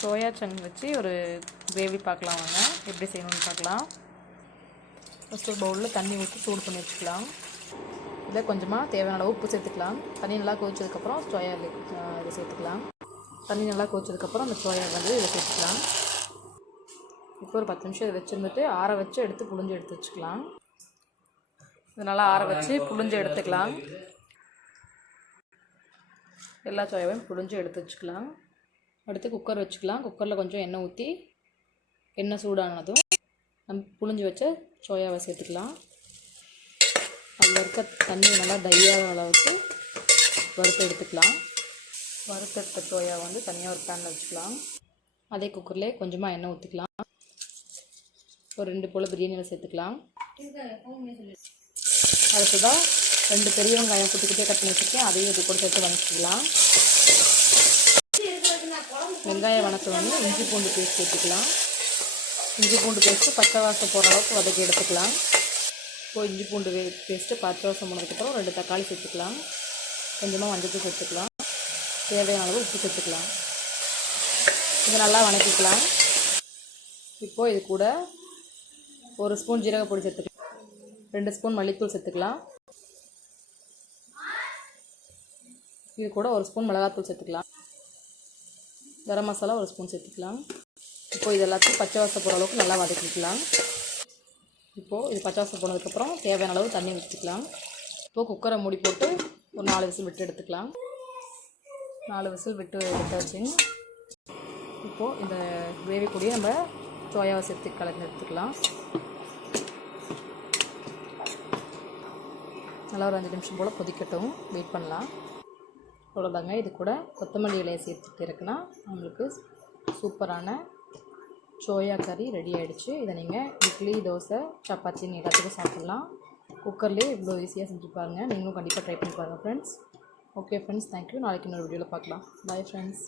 Soya chunk வச்சு ஒரு gravy பார்க்கலாம் வாங்க, எப்படி செய்யணும்னு பார்க்கலாம். ஃபஸ்ட்டு ஒரு பவுலில் தண்ணி ஊற்றி சூடு பண்ணி வச்சுக்கலாம். இதில் கொஞ்சமாக தேவையான அளவு உப்பு சேர்த்துக்கலாம். தண்ணி நல்லா கொதிச்சதுக்கப்புறம் சோயா இதை சேர்த்துக்கலாம். தண்ணி நல்லா கொதிச்சதுக்கப்புறம் அந்த சோயா வந்து இதை சேர்த்துக்கலாம். இப்போ ஒரு 10 நிமிஷம் இதை வச்சுருந்துட்டு ஆற வச்சு எடுத்து புழிஞ்சு எடுத்து வச்சுக்கலாம். இது நல்லா ஆற வச்சு புழிஞ்சு எடுத்துக்கலாம். எல்லா சோயாவையும் புழிஞ்சு எடுத்து வச்சுக்கலாம். அடுத்து குக்கர் வச்சுக்கலாம். குக்கரில் கொஞ்சம் எண்ணெய் ஊற்றி எண்ணெய் சூடானதும் நம்ம புழிஞ்சு வச்ச சோயாவை சேர்த்துக்கலாம். அதில் இருக்க தண்ணி நல்லா ட்ரையாகிற அளவுக்கு வறுத்து எடுத்துக்கலாம். வறுத்தெடுத்த சோயாவை வந்து தனியாக ஒரு பேனில் வச்சுக்கலாம். அதே குக்கர்லேயே கொஞ்சமாக எண்ணெய் ஊற்றிக்கலாம். ஒரு 2 போல் பிரியாணியில் சேர்த்துக்கலாம். அடுத்ததாக 2 பெரிய வெங்காயம் குட்டி குட்டியாக கட் பண்ணி வச்சுருக்கேன், அதையும் இது கூட சேர்த்து வதக்கிக்கலாம். வெங்காயம் வதக்கினோடனே இஞ்சி பூண்டு பேஸ்ட் சேர்த்துக்கலாம். இஞ்சி பூண்டு பேஸ்ட்டு பச்சை வாசம் போகிற அளவுக்கு வதக்கி எடுத்துக்கலாம். இப்போது இஞ்சி பூண்டு பேஸ்ட்டு பச்சை வாசம் போனதுக்கப்புறம் 2 தக்காளி சேர்த்துக்கலாம். கொஞ்சமாக மஞ்சள் சேர்த்துக்கலாம். தேவையான அளவு உப்பு சேர்த்துக்கலாம். இதை நல்லா வதக்கிக்கலாம். இப்போது இது கூட 1 ஸ்பூன் ஜீரக பொடி சேர்த்துக்கலாம். 2 ஸ்பூன் மல்லித்தூள் சேர்த்துக்கலாம். இது கூட 1 ஸ்பூன் மிளகாத்தூள் சேர்த்துக்கலாம். கரம் மசாலா 1 ஸ்பூன் சேர்த்துக்கலாம். இப்போது இது எல்லாத்தையும் பச்சை வாசம் போகிற அளவுக்கு நல்லா வதக்கிக்கலாம். இப்போது இது பச்சை வாசம் போனதுக்கப்புறம் தேவையான அளவு தண்ணி ஊற்றிக்கலாம். இப்போது குக்கரை மூடி போட்டு ஒரு 4 விசில் விட்டு எடுத்துக்கலாம். 4 விசில் விட்டு எடுத்தாச்சுங்க. இப்போது இந்த கிரேவி கூடயே நம்ம சோயாவை சேர்த்து கலந்து எடுத்துக்கலாம். நல்லா ஒரு 5 நிமிஷம் போல் கொதிக்கட்டும், வெயிட் பண்ணலாம். அவ்வளோதாங்க. இது கூட கொத்தமல்லி இலையை சேர்த்துட்டு இருக்குன்னா நம்மளுக்கு சூப்பரான சோயா கறி ரெடி ஆகிடுச்சு. இதை நீங்கள் இட்லி, தோசை, சப்பாத்தின்னு எல்லாத்துக்கும் சாப்பிட்லாம். குக்கர்லேயே இவ்வளோ ஈஸியாக செஞ்சு பாருங்கள். நீங்களும் கண்டிப்பாக ட்ரை பண்ணி பாருங்கள் ஃப்ரெண்ட்ஸ். Okay friends, thank you. நாளைக்கு இன்னொரு வீடியோவில் பார்க்கலாம். Bye friends.